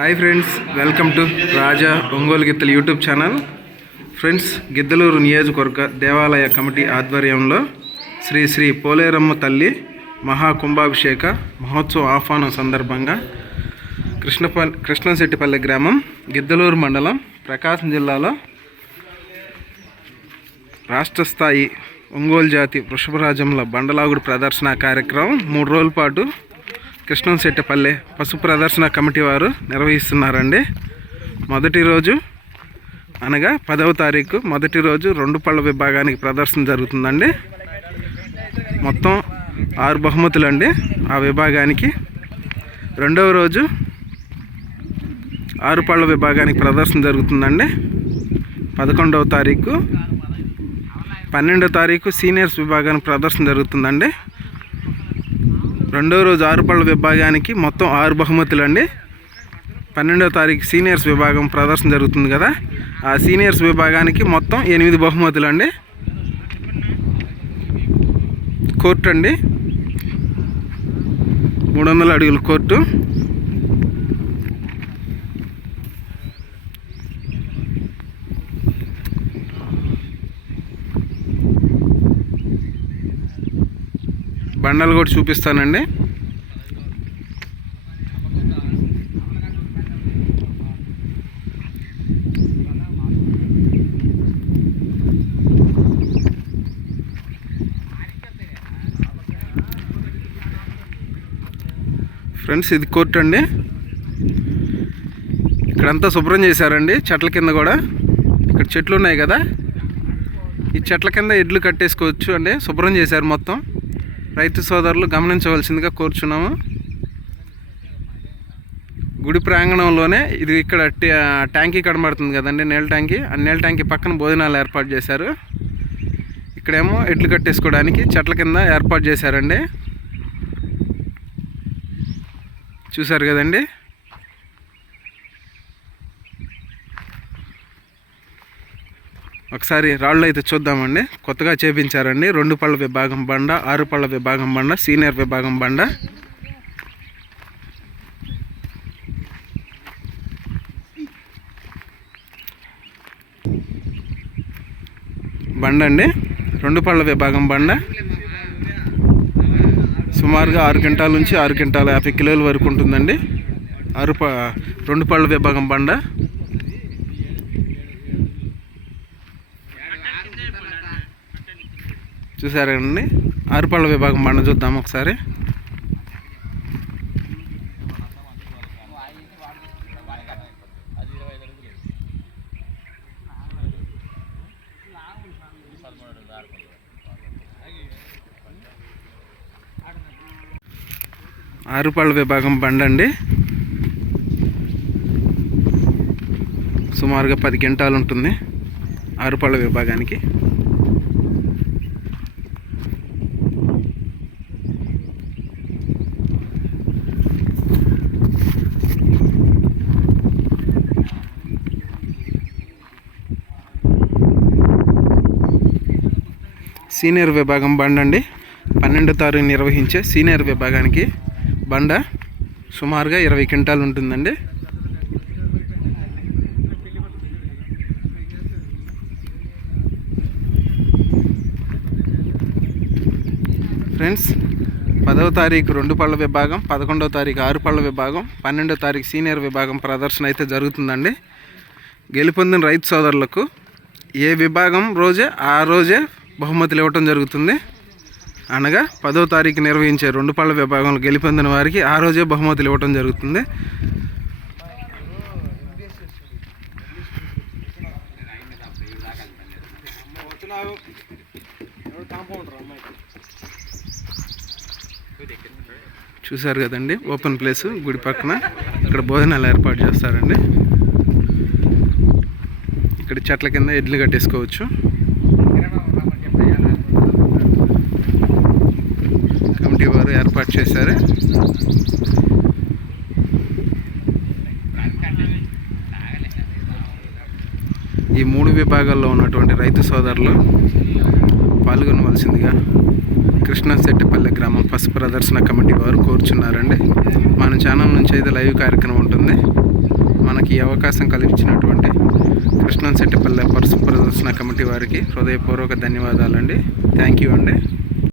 Hi friends welcome to Raja Ongole గిత్తలు YouTube channel friends Giddalur నియోజకవర్గ దేవాలయ కమిటీ ఆధ్వర్యంలో శ్రీ శ్రీ పోలేరమ్మ తల్లి మహాకుంభాభిషేక మహోత్సవ ఆహ్వానం సందర్భంగా కృష్ణపల్లి కృష్ణశెట్టిపల్లి గ్రామం గిద్దలూరు మండలం ప్రకాశం జిల్లాలో రాష్ట్ర స్థాయి ఒంగోలు జాతి వృషభరాజంల బండలాగుడు ప్రదర్శన కార్యక్రమం మూడు రోజుల పాటు కృష్ణంశెట్టిపల్లె పశు ప్రదర్శన కమిటీ వారు నిర్వహిస్తున్నారండి. మొదటి రోజు అనగా పదవ తారీఖు మొదటి రోజు రెండు పళ్ళ విభాగానికి ప్రదర్శన జరుగుతుందండి. మొత్తం ఆరు బహుమతులు అండి ఆ విభాగానికి. రెండవ రోజు ఆరు పళ్ళ విభాగానికి ప్రదర్శన జరుగుతుందండి. పదకొండవ తారీఖు పన్నెండో తారీఖు సీనియర్స్ విభాగానికి ప్రదర్శన జరుగుతుందండి. రెండో రోజు ఆరుపళ్ళ విభాగానికి మొత్తం ఆరు బహుమతులు అండి పన్నెండో తారీఖు సీనియర్స్ విభాగం ప్రదర్శన జరుగుతుంది కదా. ఆ సీనియర్స్ విభాగానికి మొత్తం ఎనిమిది బహుమతులు అండి కోర్టు అండి. మూడు వందల అడుగుల కోర్టు. బండలు కూడా చూపిస్తానండి. ఫ్రెండ్స్ ఇది కోర్ట్ అండి. ఇక్కడంతా శుభ్రం చేశారండి చెట్ల కింద కూడా. ఇక్కడ చెట్లు ఉన్నాయి కదా. ఈ చెట్ల కింద ఎడ్లు కట్టేసుకోవచ్చు అండి శుభ్రం చేశారు మొత్తం. రైతు సోదరులు గమనించవలసిందిగా కోరుచున్నాము. గుడి ప్రాంగణంలోనే ఇది ఇక్కడ ట్యాంకీ కనబడుతుంది కదండి నీళ్ళ ట్యాంకీ. ఆ నీళ్ళ ట్యాంకీ పక్కన భోజనాలు ఏర్పాటు చేశారు. ఇక్కడేమో ఎడ్లు కట్టేసుకోవడానికి చెట్ల కింద ఏర్పాటు చేశారండి. చూశారు కదండి? ఒకసారి రాళ్ళు అయితే చూద్దామండి. కొత్తగా చేపించారండి. రెండు పళ్ళ విభాగం బండ ఆరు పళ్ళ విభాగం బండ సీనియర్ విభాగం బండ. బండ అండి. రెండు పళ్ళ విభాగం బండ. సుమారుగా ఆరు గంటల నుంచి ఆరు గంటల యాభై కిలోల వరకు ఉంటుందండి. ఆరు ప రెండు పళ్ళ విభాగం బండ. చూసారండి ఆరుపళ్ళ విభాగం బండ చూద్దాం ఒకసారి. ఆరుపళ్ళ విభాగం బండి అండి. సుమారుగా పది గంటలు ఉంటుంది ఆరుపళ్ళ విభాగానికి. సీనియర్ విభాగం బండ అండి పన్నెండో తారీఖు నిర్వహించే సీనియర్ విభాగానికి బండ సుమారుగా ఇరవై క్వింటాలు ఉంటుందండి. ఫ్రెండ్స్ పదవ తారీఖు రెండు పళ్ళ విభాగం పదకొండవ తారీఖు ఆరు పళ్ళ విభాగం పన్నెండో తారీఖు సీనియర్ విభాగం ప్రదర్శన అయితే జరుగుతుందండి. గెలుపొందిన రైతు సోదరులకు ఏ విభాగం రోజే ఆ రోజే బహుమతులు ఇవ్వటం జరుగుతుంది. అనగా పదో తారీఖు నిర్వహించే రెండు పళ్ళ విభాగంలో గెలిపొందిన వారికి ఆ రోజే బహుమతులు ఇవ్వటం జరుగుతుంది. చూసారు కదండి ఓపెన్ ప్లేస్ గుడి పక్కన. ఇక్కడ భోజనాలు ఏర్పాటు చేస్తారండి. ఇక్కడ చెట్ల కింద ఎడ్లు కట్టేసుకోవచ్చు. కమిటీ ఏర్పాటు చేశారు. ఈ మూడు విభాగాల్లో ఉన్నటువంటి రైతు సోదరులు పాల్గొనవలసిందిగా కృష్ణశెట్టిపల్లి గ్రామం పసుపు ప్రదర్శన కమిటీ వారు కోరుచున్నారండి. మన ఛానల్ నుంచి అయితే లైవ్ కార్యక్రమం ఉంటుంది. మనకి ఈ అవకాశం కల్పించినటువంటి కృష్ణంశెట్టిపల్లె పరుసు ప్రదర్శన కమిటీ వారికి హృదయపూర్వక ధన్యవాదాలండి. థ్యాంక్ యూ అండి.